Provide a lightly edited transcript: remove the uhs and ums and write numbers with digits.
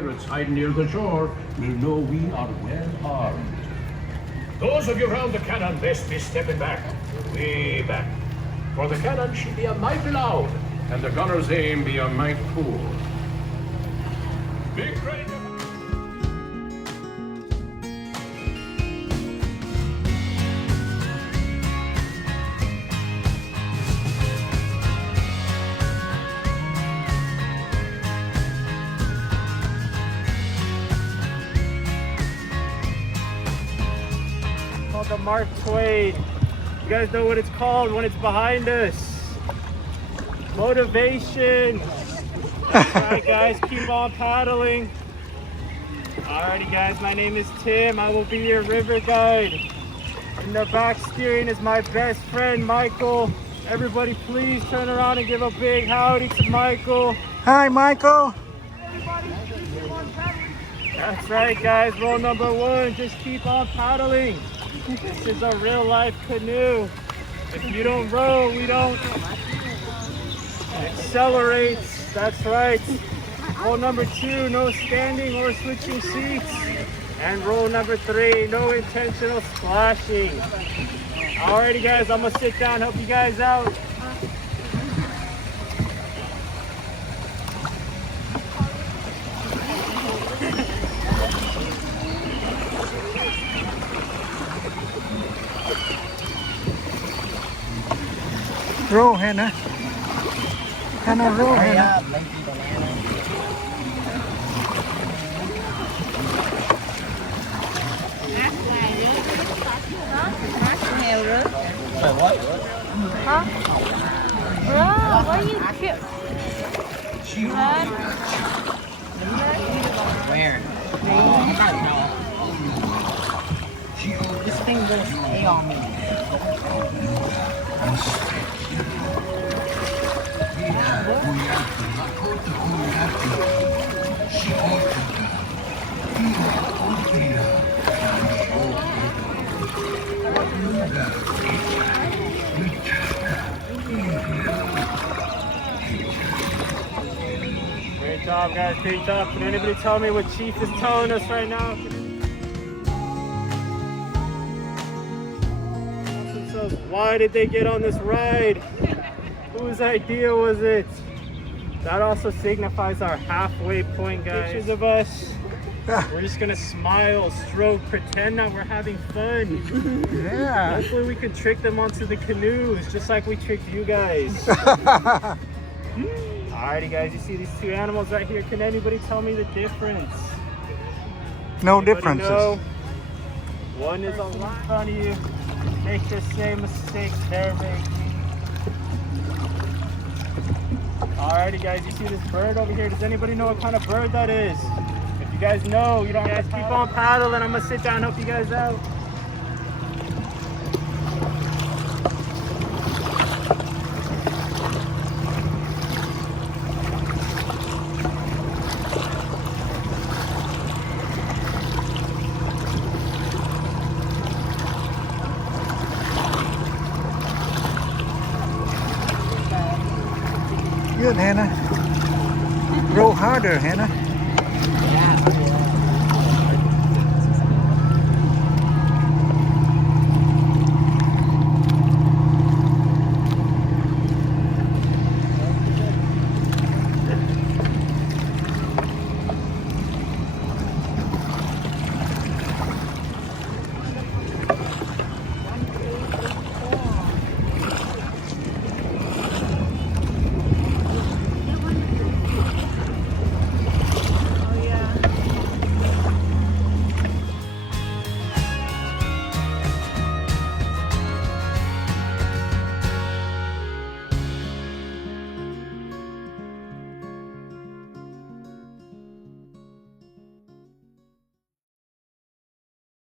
pirates hiding near the shore will know we are well armed. Those of you round the cannon best be stepping back, way back. For the cannon should be a mite loud, and the gunner's aim be a mite cool. Big ready to... Called the Mark Twain. You guys know what it's called when it's behind us. Motivation. Alright guys, keep on paddling. Alrighty guys, my name is Tim. I will be your river guide. In the back steering is my best friend Michael. Everybody please turn around and give a big howdy to Michael. Hi, Michael. That's right guys, rule number one, just keep on paddling. This is a real life canoe. If you don't row, we don't accelerate. That's right. Rule number two, no standing or switching seats. And rule number three, no intentional splashing. Alrighty guys, I'm gonna sit down, help you guys out. Row, Hannah. Hannah, row, Hannah. Huh? Bro, why you cute? Where? This thing will stay on me. Great job guys, great job. Can anybody tell me what Chief is telling us right now? So why did they get on this ride? Whose idea was it? That also signifies our halfway point, guys. Pictures of us. We're just gonna smile, stroke, pretend that we're having fun. Yeah. Hopefully we can trick them onto the canoes, just like we tricked you guys. Alrighty guys, you see these two animals right here. Can anybody tell me the difference? No Anybody differences. know? One is a lot in front of you. Make the same mistakes they're making. Alrighty guys, you see this bird over here? Does anybody know what kind of bird that is? If you guys know, you don't have to keep on paddling. I'm gonna sit down and help you guys out. Good, Hannah. Row harder, Hannah. Yeah.